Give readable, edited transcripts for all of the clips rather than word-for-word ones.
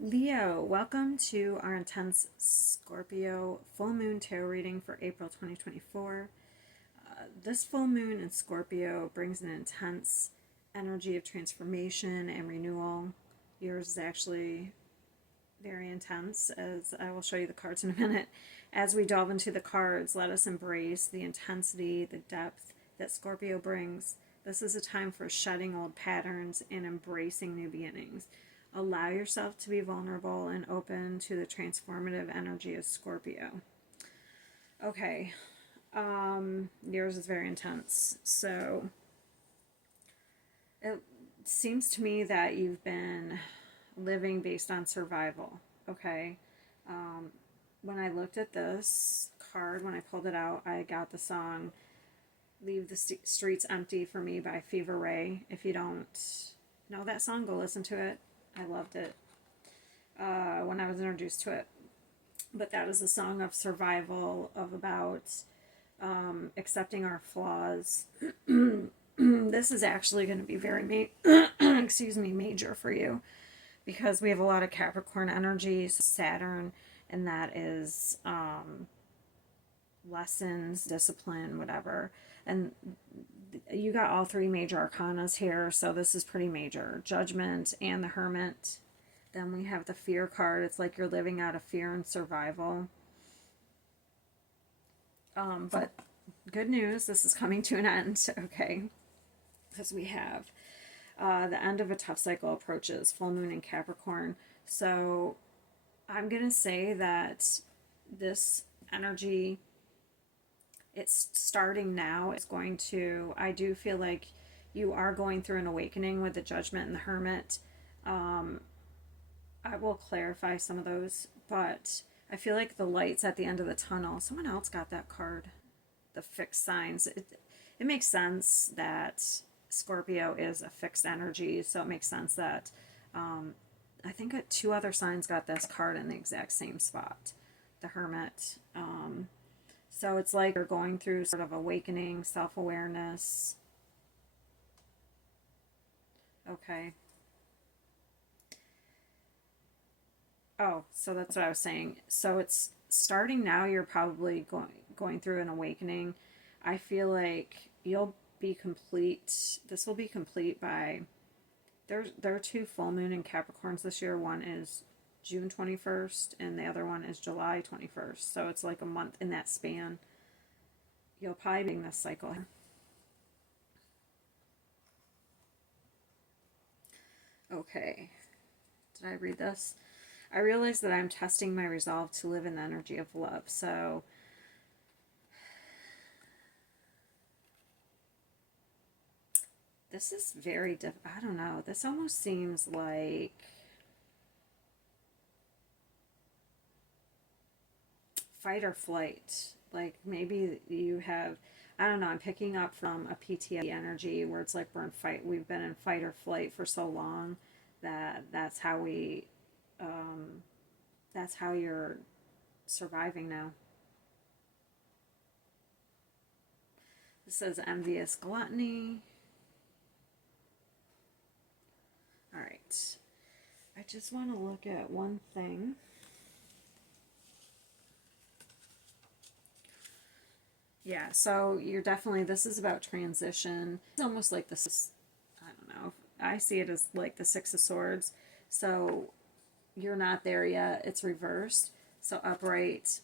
Leo, welcome to our intense Scorpio full moon tarot reading for April 2024. This full moon in Scorpio brings an intense energy of transformation and renewal. Yours is actually very intense, as I will show you the cards in a minute. As we delve into the cards, let us embrace the intensity, the depth that Scorpio brings. This is a time for shedding old patterns and embracing new beginnings. Allow yourself to be vulnerable and open to the transformative energy of Scorpio. Okay, yours is very intense. So it seems to me that you've been living based on survival. Okay, when I looked at this card, when I pulled it out, I got the song "Leave the Streets Empty for Me" by Fever Ray. If you don't know that song, go listen to it. I loved it when I was introduced to it. But that is a song of survival, of about accepting our flaws. This is actually going to be very, major for you, because we have a lot of Capricorn energy, Saturn, and that is lessons, discipline, whatever. And you got all three major arcanas here, so this is pretty major. Judgment and the Hermit. Then we have the Fear card. It's like you're living out of fear and survival. But good news, this is coming to an end, okay? Because we have the end of a tough cycle approaches, full moon in Capricorn. So I'm going to say that this energy, it's starting now. It's going to, I do feel like you are going through an awakening with the Judgment and the Hermit. I will clarify some of those, but I feel like the light's at the end of the tunnel. Someone else got that card, the fixed signs. It makes sense that Scorpio is a fixed energy, so it makes sense that I think two other signs got this card in the exact same spot, the Hermit. So it's like you're going through sort of awakening, self-awareness. Okay. Oh, so that's what I was saying. So it's starting now. You're probably going through an awakening. I feel like you'll be complete. This will be complete by there are two full moon in Capricorns this year. One is June 21st and the other one is July 21st. So it's like a month in that span. You'll probably be in this cycle. Okay. Did I read this? I realize that I'm testing my resolve to live in the energy of love. So this is very I don't know. This almost seems like fight or flight. Like maybe you have, I don't know, I'm picking up from a PTSD energy where it's like we've been in fight or flight for so long that that's how you're surviving now. This says envious gluttony. All right. I just want to look at one thing. Yeah, so you're definitely, this is about transition. It's almost like this, I don't know, I see it as like the Six of Swords. So you're not there yet. It's reversed. So upright,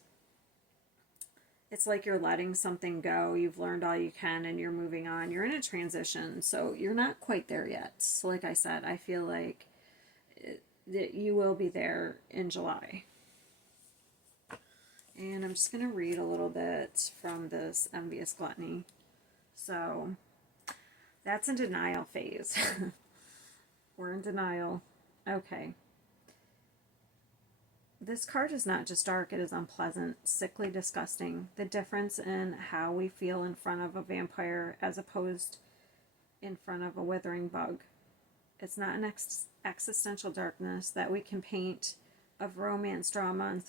it's like you're letting something go. You've learned all you can and you're moving on. You're in a transition, so you're not quite there yet. So like I said, I feel like that you will be there in July. And I'm just going to read a little bit from this envious gluttony. So that's a denial phase. We're in denial. Okay. This card is not just dark, it is unpleasant, sickly, disgusting. The difference in how we feel in front of a vampire as opposed in front of a withering bug. It's not an existential darkness that we can paint of romance, drama, and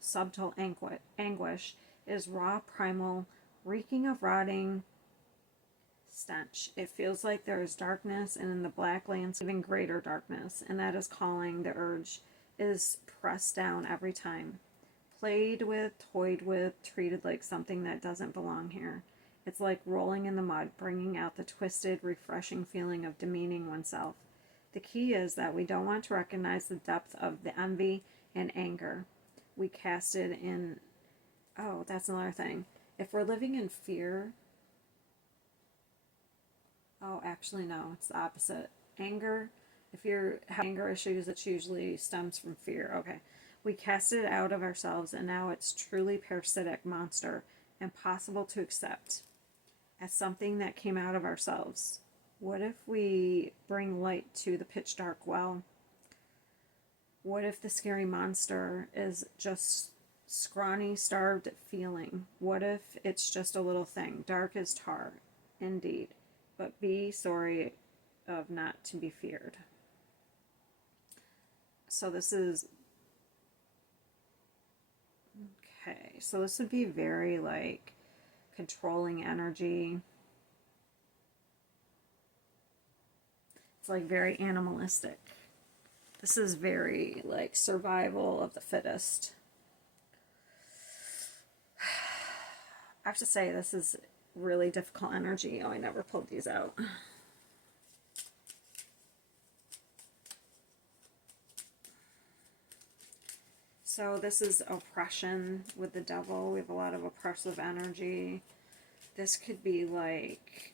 subtle anguish. It is raw, primal, reeking of rotting stench. It feels like there is darkness, and in the black lands, even greater darkness, and that is calling the urge is pressed down every time. Played with, toyed with, treated like something that doesn't belong here. It's like rolling in the mud, bringing out the twisted, refreshing feeling of demeaning oneself. The key is that we don't want to recognize the depth of the envy and anger. We cast it in. Oh, that's another thing. If we're living in fear. Oh, actually, no, it's the opposite. Anger. If you're having anger issues, it usually stems from fear. Okay. We cast it out of ourselves, and now it's truly parasitic monster, impossible to accept as something that came out of ourselves. What if we bring light to the pitch dark well? What if the scary monster is just scrawny, starved feeling? What if it's just a little thing, dark as tar, indeed, but be sorry of not to be feared. So this is, okay, so this would be very like controlling energy. It's like very animalistic. This is very like survival of the fittest. I have to say, this is really difficult energy. Oh, I never pulled these out. So this is oppression with the devil. We have a lot of oppressive energy. This could be like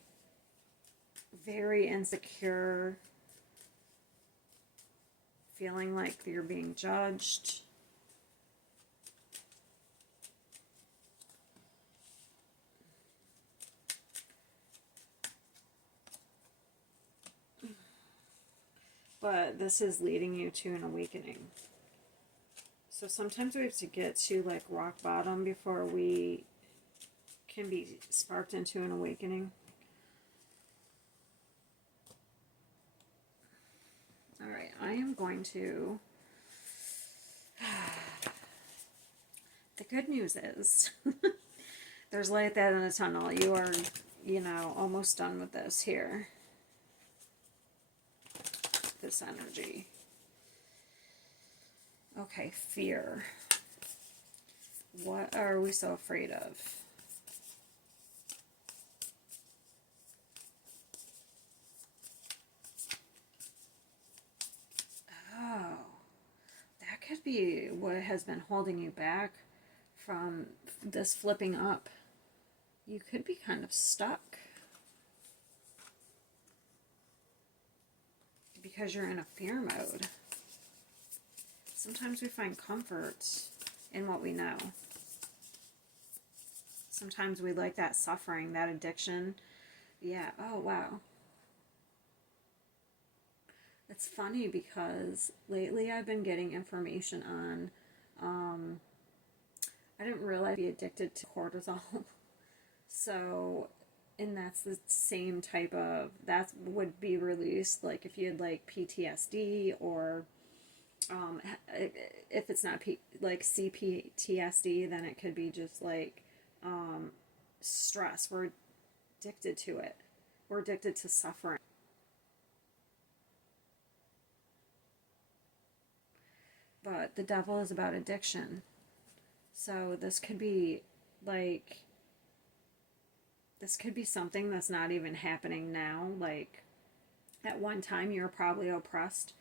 very insecure, feeling like you're being judged. But this is leading you to an awakening. So sometimes we have to get to like rock bottom before we can be sparked into an awakening. All right, I am going to... The good news is there's light at the end of the tunnel. You are, you know, almost done with this here. This energy. Okay, fear. What are we so afraid of? Oh, that could be what has been holding you back from this flipping up. You could be kind of stuck because you're in a fear mode. Sometimes we find comfort in what we know. Sometimes we like that suffering, that addiction. Yeah, oh wow. It's funny because lately I've been getting information on, I didn't realize I'd be addicted to cortisol. So, and that's the same type of, that would be released like if you had like PTSD or if it's not like CPTSD, then it could be just like stress. We're addicted to it. We're addicted to suffering. But the devil is about addiction. So this could be like, this could be something that's not even happening now. Like at one time you were probably oppressed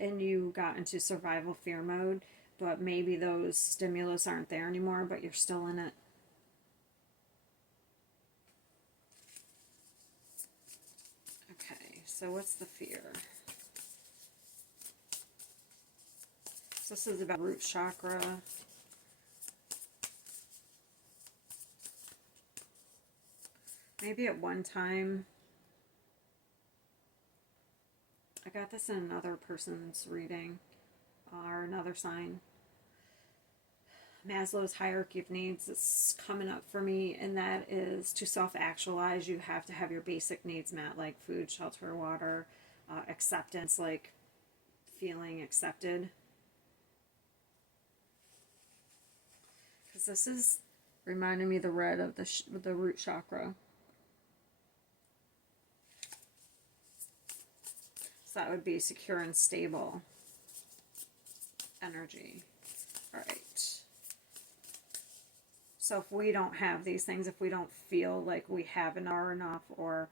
and you got into survival fear mode, but maybe those stimulus aren't there anymore, but you're still in it. Okay, so what's the fear? So this is about root chakra. Maybe at one time, I got this in another person's reading, or another sign. Maslow's hierarchy of needs is coming up for me, and that is to self-actualize, you have to have your basic needs met, like food, shelter, water, acceptance, like feeling accepted. Because this is reminding me the red of the root chakra. So that would be secure and stable. energy. All right. So if we don't have these things, if we don't feel like we have enough, or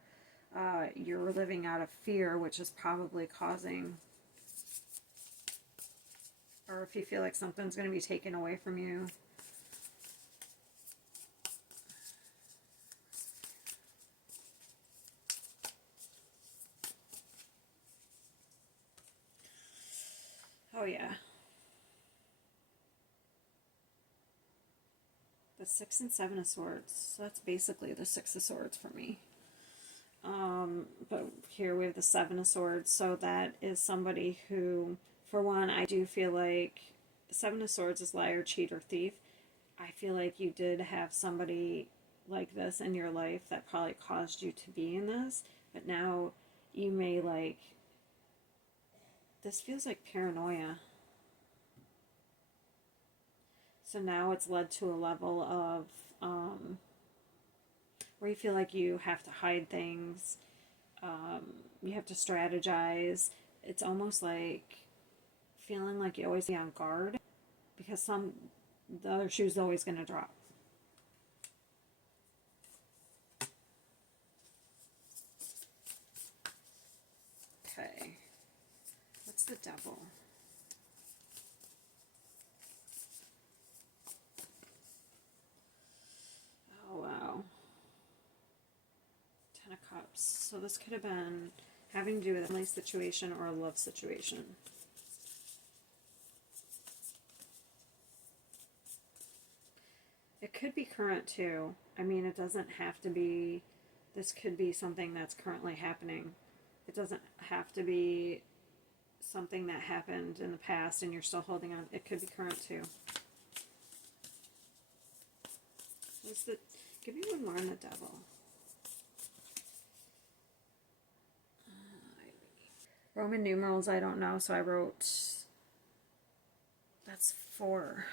you're living out of fear, which is probably causing, or if you feel like something's going to be taken away from you. Oh yeah. The 6 and 7 of Swords. So that's basically the 6 of Swords for me. But here we have the 7 of Swords. So that is somebody who, for one, I do feel like the 7 of Swords is liar, cheat, or thief. I feel like you did have somebody like this in your life that probably caused you to be in this. But now you may like, this feels like paranoia. So now it's led to a level of where you feel like you have to hide things, you have to strategize. It's almost like feeling like you always be on guard because the other shoe's always going to drop. Okay, what's the Devil? Oh wow. 10 of Cups. So this could have been having to do with a family situation or a love situation. It could be current too. I mean, it doesn't have to be, this could be something that's currently happening. It doesn't have to be something that happened in the past and you're still holding on. It could be current too. What's the, give me one more on the Devil. Roman numerals, I don't know, so I wrote, that's 4.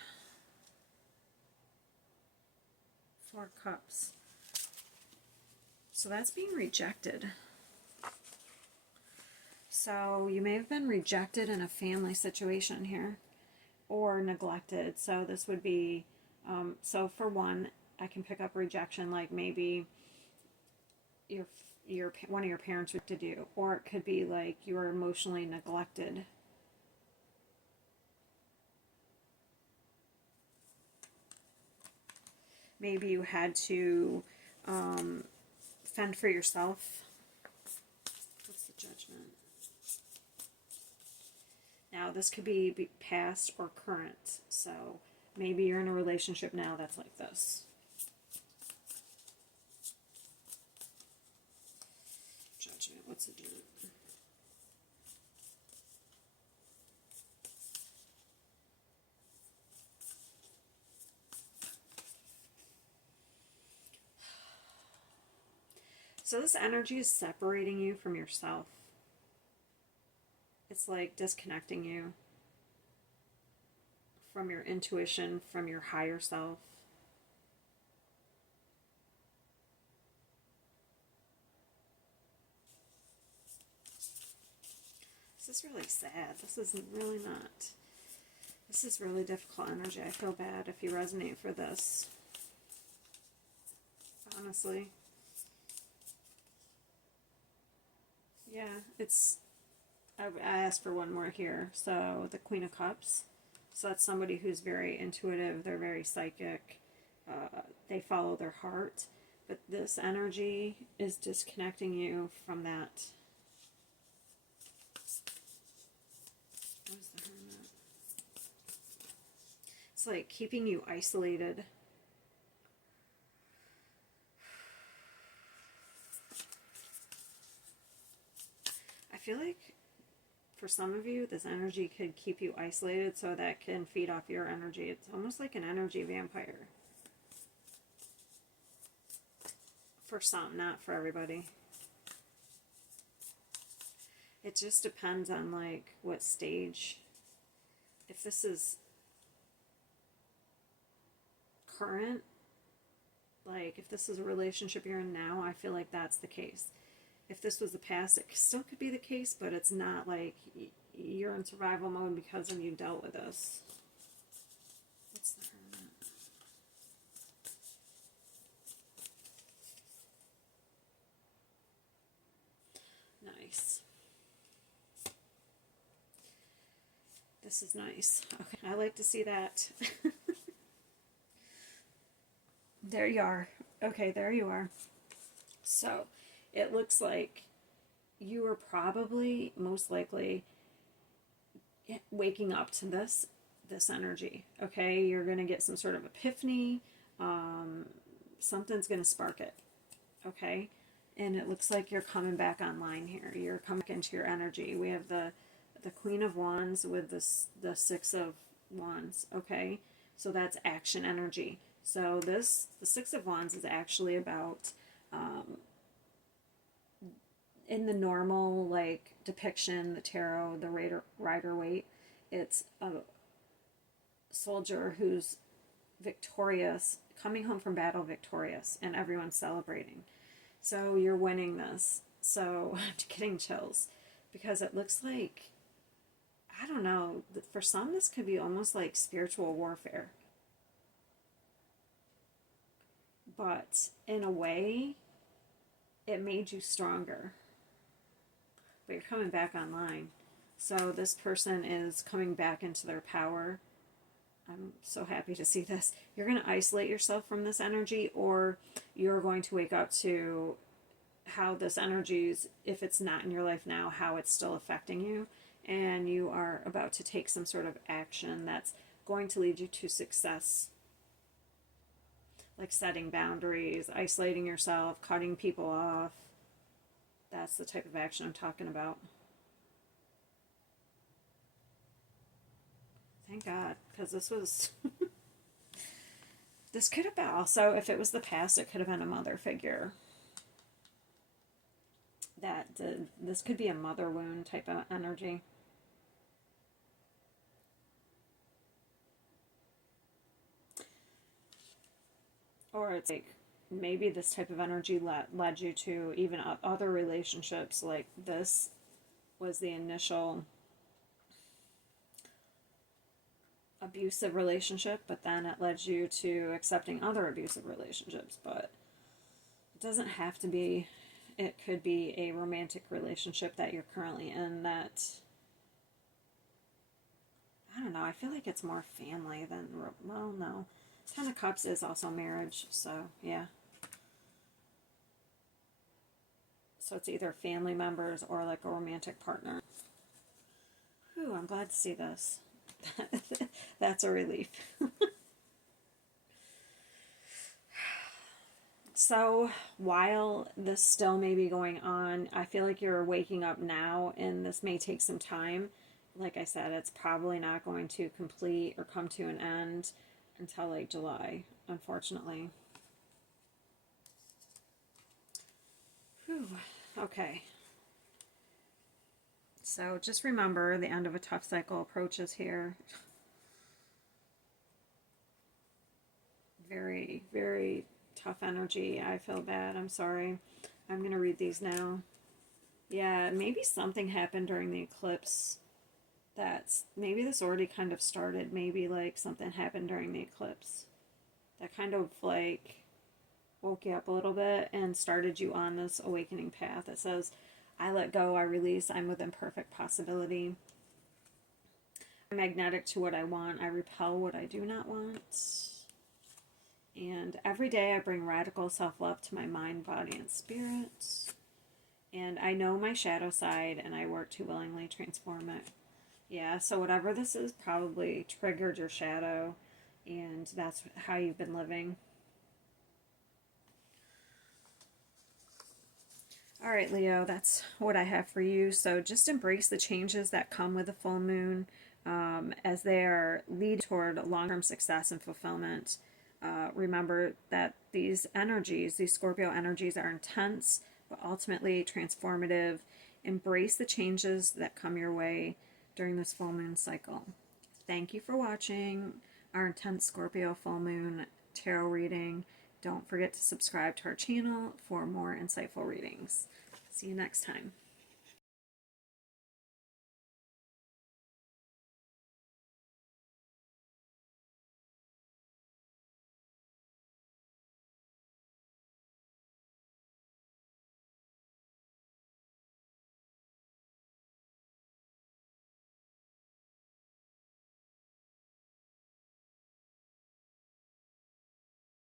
4 cups. So that's being rejected. So you may have been rejected in a family situation here, or neglected. So this would be, so for one, I can pick up rejection, like maybe your one of your parents rejected you, or it could be like you were emotionally neglected. Maybe you had to fend for yourself. What's the Judgment? Now, this could be past or current. So maybe you're in a relationship now that's like this. Judgment. What's the Judgment? So this energy is separating you from yourself. It's like disconnecting you from your intuition, from your higher self. This is really sad. This is really not. This is really difficult energy. I feel bad if you resonate for this. Honestly. Yeah, it's... I asked for one more here. So the Queen of Cups. So that's somebody who's very intuitive. They're very psychic. They follow their heart. But this energy is disconnecting you from that. What is the Hermit? It's like keeping you isolated. I feel like for some of you, this energy could keep you isolated so that can feed off your energy. It's almost like an energy vampire. For some, not for everybody. It just depends on like what stage. If this is current, like if this is a relationship you're in now, I feel like that's the case. If this was the past, it still could be the case, but it's not like you're in survival mode because of you dealt with this. What's the Hermit? Nice. This is nice. Okay, I like to see that. There you are. Okay, there you are. So, it looks like you were probably, most likely, waking up to this energy. Okay, you're going to get some sort of epiphany. Something's going to spark it. Okay, and it looks like you're coming back online here. You're coming into your energy. We have the Queen of Wands with the Six of Wands. Okay, so that's action energy. So the Six of Wands is actually about, in the normal like depiction, the tarot, the Rider-Waite, it's a soldier who's victorious, coming home from battle victorious, and everyone's celebrating. So you're winning this. So I'm getting chills because it looks like, I don't know, for some this could be almost like spiritual warfare. But in a way, it made you stronger. But you're coming back online. So this person is coming back into their power. I'm so happy to see this. You're going to isolate yourself from this energy, or you're going to wake up to how this energy is, if it's not in your life now, how it's still affecting you. And you are about to take some sort of action that's going to lead you to success. Like setting boundaries, isolating yourself, cutting people off. That's the type of action I'm talking about. Thank God, because this was... This could have been also, if it was the past, it could have been a mother figure. This could be a mother wound type of energy. Or it's like, maybe this type of energy led you to even other relationships. Like this was the initial abusive relationship, but then it led you to accepting other abusive relationships. But it doesn't have to be. It could be a romantic relationship that you're currently in that, I don't know, I feel like it's more family than, well, no. Ten of Cups is also marriage, so yeah. So it's either family members or like a romantic partner. Whew, I'm glad to see this. That's a relief. So while this still may be going on, I feel like you're waking up now, and this may take some time. Like I said, it's probably not going to complete or come to an end until like July, unfortunately. Whew. Okay. So just remember, the end of a tough cycle approaches here. Very, very tough energy. I feel bad. I'm sorry. I'm going to read these now. Yeah, maybe something happened during the eclipse. Maybe this already kind of started. Maybe like something happened during the eclipse that kind of like woke you up a little bit and started you on this awakening path. It says, I let go, I release, I'm within perfect possibility. I'm magnetic to what I want, I repel what I do not want. And every day I bring radical self-love to my mind, body, and spirit. And I know my shadow side, and I work to willingly transform it. Yeah, so whatever this is probably triggered your shadow, and that's how you've been living. All right, Leo, that's what I have for you. So just embrace the changes that come with the full moon, as they are leading toward long-term success and fulfillment. Remember that these energies, these Scorpio energies, are intense, but ultimately transformative. Embrace the changes that come your way during this full moon cycle. Thank you for watching our intense Scorpio full moon tarot reading. Don't forget to subscribe to our channel for more insightful readings. See you next time.